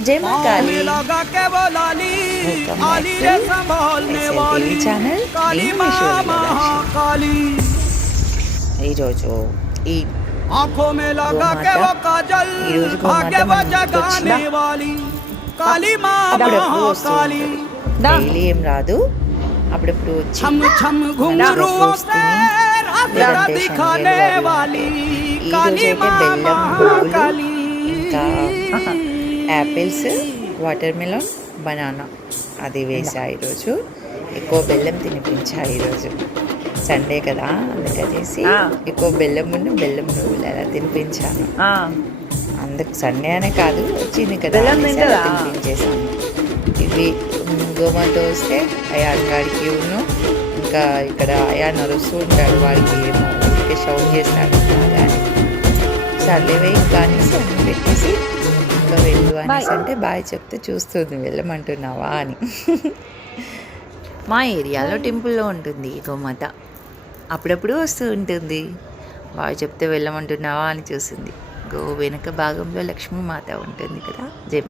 जय मां Kali. Welcome back to SLTV channel. నేను ఈశ్వరి ఈరోజు ఈ గోమాత ఈరోజు గోమాత మన ఇంటికి వచ్చింది. అప్పుడప్పుడు వస్తూ ఉంటుంది, డైలీ ఏం రాదు, అప్పుడప్పుడు వచ్చి మంచిగా ఫ్రూట్స్ తిని లేదంటే శనగలు ఈరోజైతే బెల్లం పువ్వులు ఇంకా యాపిల్స్, వాటర్ మిలన్, బనానా అది వేసా. ఈరోజు ఎక్కువ బెల్లం తినిపించా. ఈరోజు సండే కదా, అందుకనేసి ఎక్కువ బెల్లం నువ్వులు అలా తినిపించాను. అందుకు సండే అనే కాదు, వచ్చింది కదా తినిపించేసాను. ఇవి గోమాత వస్తే అయాన్ గాడికి ఇంకా ఇక్కడ అయాన్ నరుస్తూ ఉంటాడు, వాడికి ఏమో ఊరికే షౌట్ చేస్తాడు అని. సర్లేవే ఇంకా అనేసి అన్నం పెట్టేసి ఇంకా వెళ్ళు అనేసి అంటే బాయ్ చెప్తే చూస్తుంది, వెళ్ళమంటున్నావా అని. మా ఏరియాలో టెంపుల్లో ఉంటుంది గోమాత, అప్పుడప్పుడు వస్తూ ఉంటుంది. బాయ్ చెప్తే వెళ్ళమంటున్నావా అని చూస్తుంది. గో వెనుక భాగంలో లక్ష్మీమాత ఉంటుంది కదా.